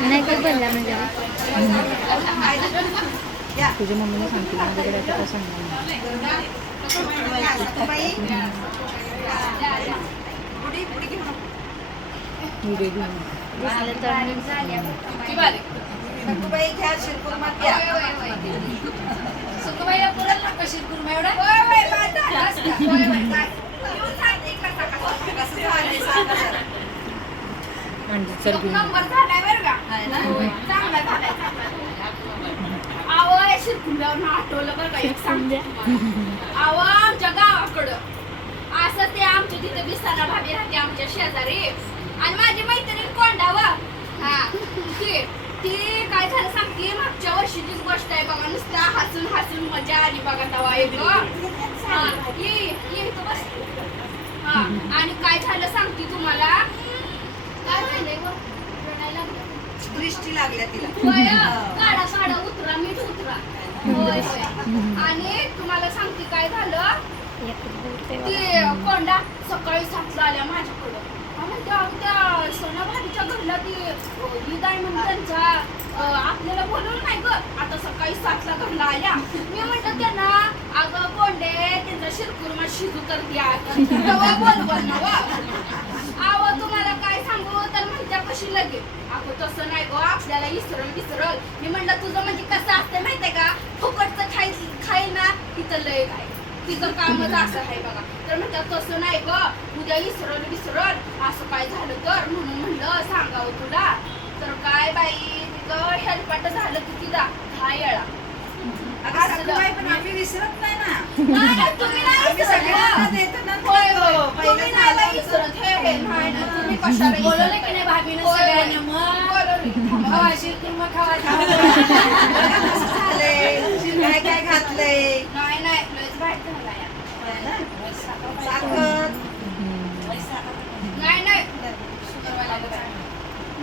नाही काय बोलला म्हणजे तुझ्या मम्मीला सांगते माझ्याकडे आता काय सांगणार घ्या शिरकुर्मा प्या. नंबर झालाय बरं का चांगला झालाय आवा शिरकुंड्यावर आठवलं बरं का एक सांगते आवा आमच्या गावाकडं असं ते आमच्या तिथे बिसाना भाभी राहते आमच्या शेजारी आणि माझी मैत्रीण कोंडावा हा ती काय झालं सांगते मागच्या वर्षीचीच गोष्ट आहे बघा नुसता हसून हसून मजा आली बघा तवा एक बस हा आणि काय झालं सांगते तुम्हाला काय झालंय दृष्टी लागल्या तिला. काढा साडा उतरा मीठ उतरा होय आणि तुम्हाला सांगते काय झालं ते कोंडा सकाळी 7ला आल्या माझ्याकडं त्या सोना भाभीच्या घरला ती ईद आहे म्हणून त्यांच्या आपल्याला बोलवलं नाही ग आता सकाळी 7ला घरला आल्या मी म्हटलं त्यांना अगं कोंडे त्यांचा शिरकुर्मा शिजू तर द्या बोलवल ना आव तुम्हाला काय सांगू तर म्हणत्या कशी लगेच अगं तसं नाही ग आपल्याला इसरल मी म्हणलं तुझं म्हणजे कसं असतं माहितीये का फुकटचं खाईल ना तिथं लय काय तिचं कामच असं आहे बघा तर म्हणतात तसं नाही ग उद्या विसरल असं काय झालं तर म्हणून म्हणलं सांगावं तुला तर काय बाई तिचं हेलपाट झालं की तिला 10 वेळा पण आम्ही विसरत नाही ना. तुम्ही नाही विसरत हे नाही ना तुम्ही कशाला बोलवलं की नाही भाभीनं सगळ्यांना मग खावा शिरकुर्मा खावा काय काय घातलंय नाही लयच बाहेर झाला साखर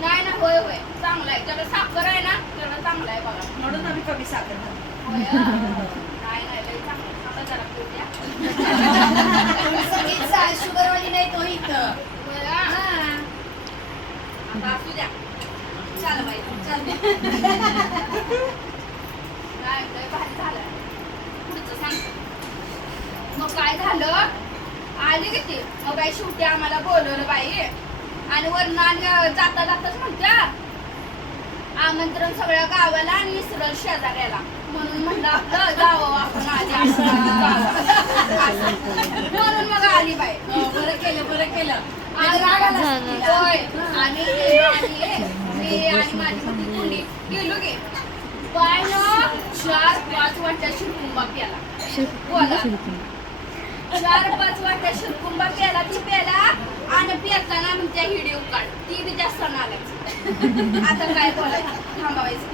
नाही ना होय चांगला आहे त्याला साखर आहे ना त्याला चांगला आहे बघा म्हणून आम्ही कमी साखर घालतो. नाही लय चांगला जरा पिऊया शुगरवाली नाही तो इथं असू द्या चाल बाई चाल नाही लय भारी झालं पुढचं सांगतो मग काय झालं आली किती मग बाई शेवटी आम्हाला बोलवलं बाई आणि वरनं जाता जाताच म्हणत्या आमंत्रण सगळ्या गावाला आणि इसरल शेजाऱ्याला म्हणून म्हणलं आपलं जावं आपण आधी म्हणून मग आली बाई बरं केलं होय आणि मी आणि माझी मोठी कुंडी गेलो गे बाय ना 4-5 वाट्या शिरकुंबा प्याला बोला 4-5 वाट्या शिरकुंबा प्याला ती प्याला आणि पेरताना मग त्या व्हिडिओ काढ ती बी जास्त आलायची आता काय बोलायचं थांबावायचं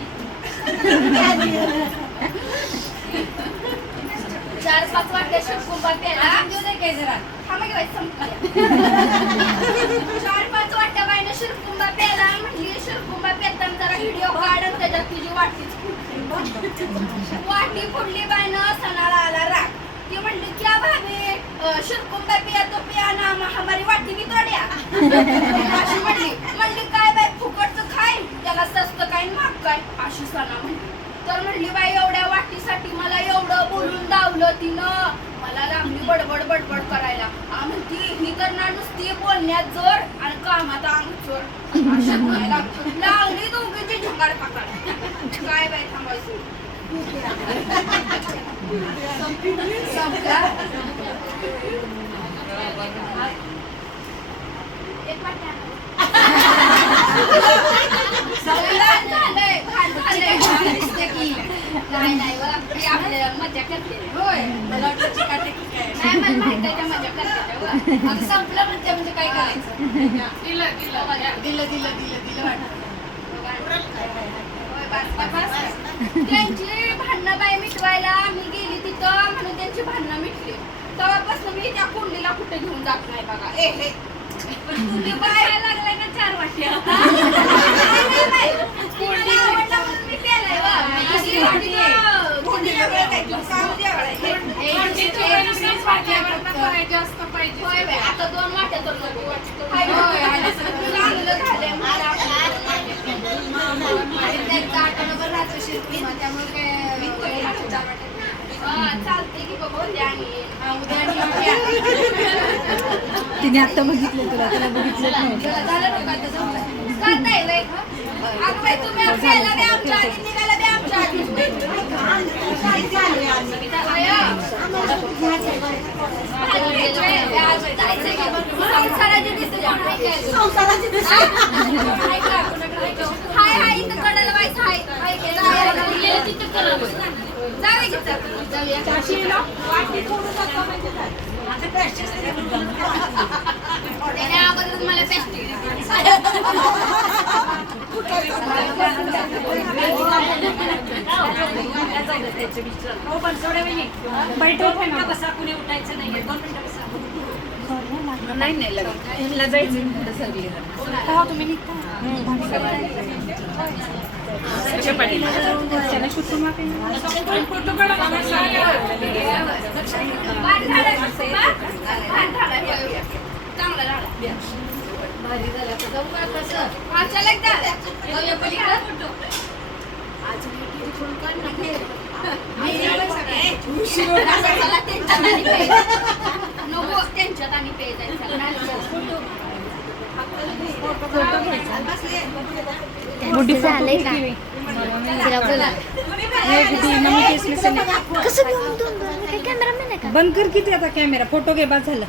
4-5 वाट्या शिरकुंबा प्याला काय जरा थांबा की बाई संपल्या 4-5 वाट्या बाईनं शिरकुंबा प्याला म्हणली शिरकुंबा पेरताना जरा व्हिडिओ काढ आणि त्याच्यात तुझी वाटी फुडली बाईनं सणाला आला राग ती म्हणली क्या भाभी शिरकुंबा पिया तो पिया ना हमारी वाटी भी तोड्या अशी म्हणली काय बाई फुकटचं खाय त्याला स्वस्त काय महाग काय अशी सणा म्हणली तर म्हणली बाई एवढ्या वाटीसाठी मला एवढं बोलून दावलं तिनं मला लागली बडबड करायला म्हणती ही तर ना नुसती बोलण्यात जोर आणि कामात अंग चोर लागली दोघीची झंगाड पकड काय बाई थांबायची संपला. एक वाटी आणा. घाण झालंय, घाण झालंय. दिसतं की. नाही बा, ती आपल्या मजा करते. होय. मला वाटलं चिकाटी काय. नाही, मला माहित आहे त्या मजा करते त्या, बा. आता संपलं म्हणजे काय करायचं? दिलं वाटतं. होय, बस. त्यांची भांडणं बाई मिटवायला मी गेली तिथं म्हणून त्यांची भांडणं मिटली. तेव्हापासून मी त्या कुंडलीला कुठे घेऊन जात नाही बघा. ते बाया लागलाय ना 4 वाट्या. नाही. ती मला आवडलं म्हणून मी केलंय बा. अशी कुंडलीला वेळ काय तू सांग देवाला. जास्त पाहिजे. होय बाई, आता 2 वाट्या तर नको. चांगलं झालंय मला. त्यांचं आठवडाभर राहतो शिरकुर्मा, त्यामुळे काय चालते की बाबा उद्या आणि तिने आता बघितलं तुला बघितलं नाही. झालं नका तसं करताय बाई. अगं बाई तुम्ही आपल्याला बी आमच्या आधी निघाला बी आमच्या आधी. संसाराची दिसते हाय इथं कडाला व्हायचं हाय त्याने अगोदर मला पेस्टिंग नाही लागत जायचं सरली तुम्ही निघता चांगला झाला भारी झाला तर जाऊ का कसं अचानक झालं जाऊया पलीकडे आज मी टेलिफोन कर ना घे नको त्यांच्यात आणि पे जायचं बुड्डी झालंय का कसं कॅमेरामॅन आहे का बंद कर किती आता कॅमेरा फोटो घे बस झालं